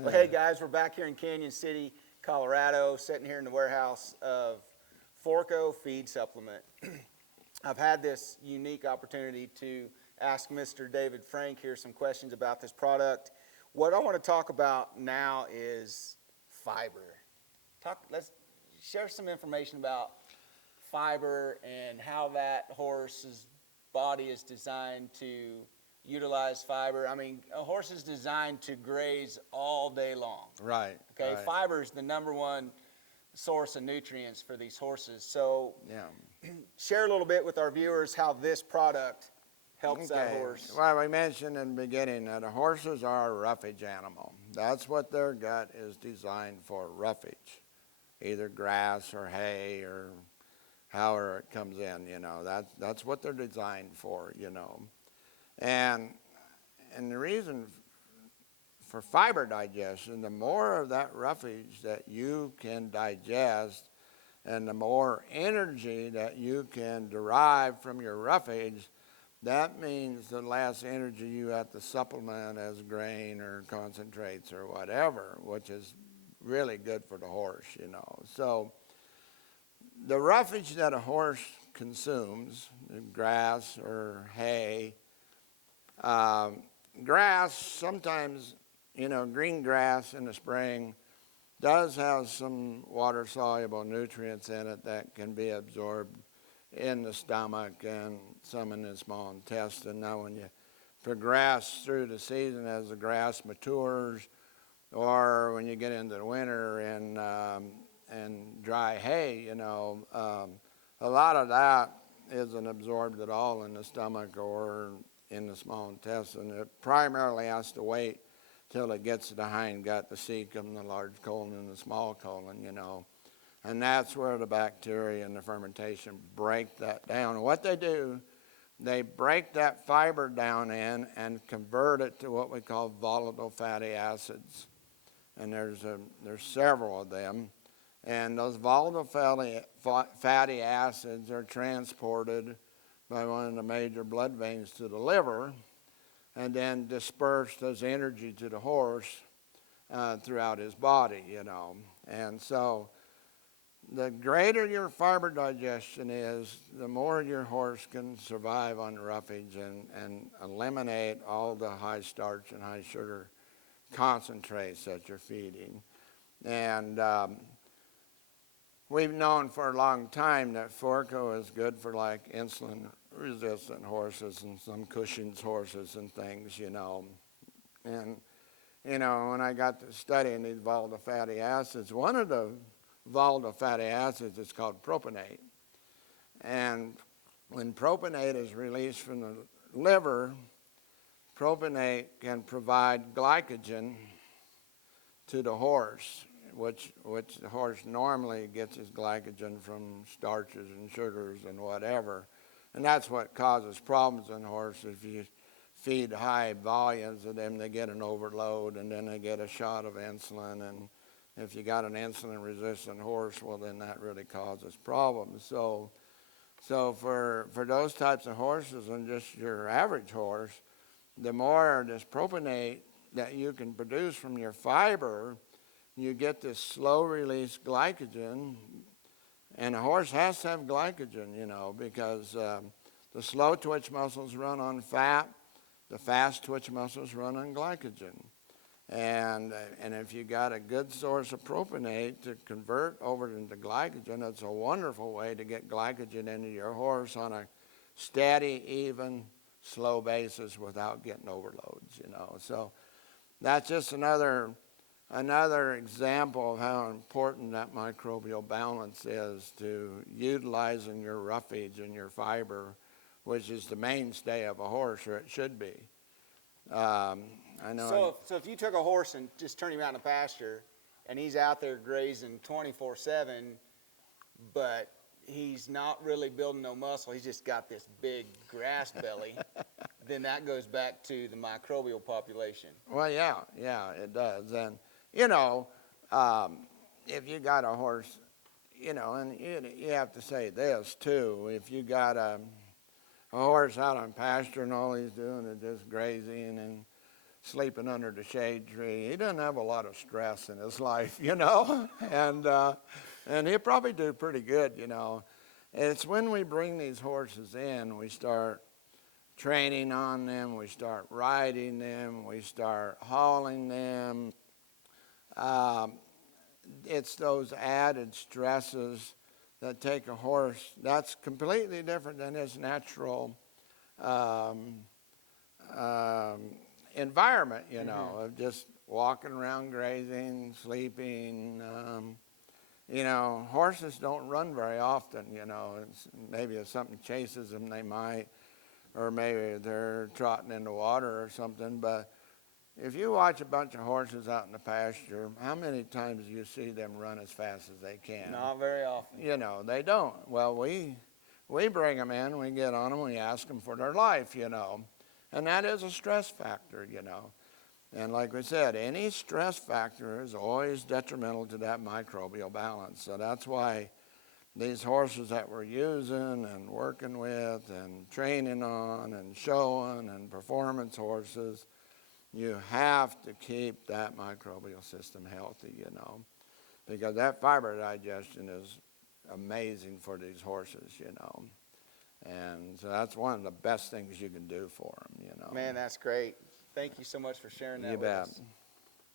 Well, hey guys, we're back here in Canyon City, Colorado, sitting here in the warehouse of Forco feed supplement. I've had this unique opportunity to ask Mr. David Frank here some questions about this product. What I want to talk about now is fiber. Let's share some information about fiber and how that horse's body is designed to utilize fiber. I mean, a horse is designed to graze all day long. Right. Okay, right. fiber is the number one source of nutrients for these horses. So Yeah. share a little bit with our viewers how this product helps that Okay. horse. Well, we mentioned in the beginning that horses are a roughage animal. That's what their gut is designed for, roughage. Either grass or hay or however it comes in, That's what they're designed for, And the reason for fiber digestion, the more of that roughage that you can digest and the more energy that you can derive from your roughage, that means the less energy you have to supplement as grain or concentrates or whatever, which is really good for the horse, So the roughage that a horse consumes, grass or hay, grass sometimes, green grass in the spring does have some water-soluble nutrients in it that can be absorbed in the stomach and some in the small intestine. Now, when you progress through the season as the grass matures, or when you get into the winter and dry hay, a lot of that isn't absorbed at all in the stomach or in the small intestine. It primarily has to wait till it gets to the hindgut, the cecum, the large colon, and the small colon, And that's where the bacteria and the fermentation break that down. And what they do, they break that fiber down in and convert it to what we call volatile fatty acids. And there's several of them. And those volatile fatty acids are transported by one of the major blood veins to the liver and then dispersed as energy to the horse throughout his body, And so the greater your fiber digestion is, the more your horse can survive on roughage and eliminate all the high starch and high sugar concentrates that you're feeding. And we've known for a long time that Forco is good for like insulin-resistant horses and some Cushing's horses and things, And, when I got to studying these volatile fatty acids, one of the volatile fatty acids is called propionate. And when propionate is released from the liver, propionate can provide glycogen to the horse, which the horse normally gets his glycogen from starches and sugars and whatever. And that's what causes problems in horses. If you feed high volumes of them, they get an overload and then they get a shot of insulin. And if you got an insulin-resistant horse, well, then that really causes problems. So for those types of horses and just your average horse, the more this propionate that you can produce from your fiber, you get this slow-release glycogen. And a horse has to have glycogen, because the slow-twitch muscles run on fat, the fast-twitch muscles run on glycogen. And if you got a good source of propionate to convert over into glycogen, it's a wonderful way to get glycogen into your horse on a steady, even, slow basis without getting overloads, So that's just another example of how important that microbial balance is to utilizing your roughage and your fiber, which is the mainstay of a horse, or it should be. I know. So if you took a horse and just turned him out in a pasture, and he's out there grazing 24/7, but he's not really building no muscle, he's just got this big grass belly, then that goes back to the microbial population. Well, yeah, it does. And, if you got a horse, and you have to say this too, if you got a horse out on pasture and all he's doing is just grazing and sleeping under the shade tree. He doesn't have a lot of stress in his life, you know, and he'll probably do pretty good, you know. It's when we bring these horses in, we start training on them, we start riding them, we start hauling them. It's those added stresses that take a horse. That's completely different than his natural environment, you know, of just walking around, grazing, sleeping. You know, horses don't run very often, you know. Maybe if something chases them, they might, or maybe they're trotting in the water or something. But if you watch a bunch of horses out in the pasture, how many times do you see them run as fast as they can? Not very often. You know, they don't. Well, we bring them in, we get on them, we ask them for their life, you know. And that is a stress factor, you know. And like we said, any stress factor is always detrimental to that microbial balance. So that's why these horses that we're using and working with and training on and showing and performance horses, you have to keep that microbial system healthy, you know, because that fiber digestion is amazing for these horses, you know. And so that's one of the best things you can do for them, you know. Man, that's great. Thank you so much for sharing that You with bet. us.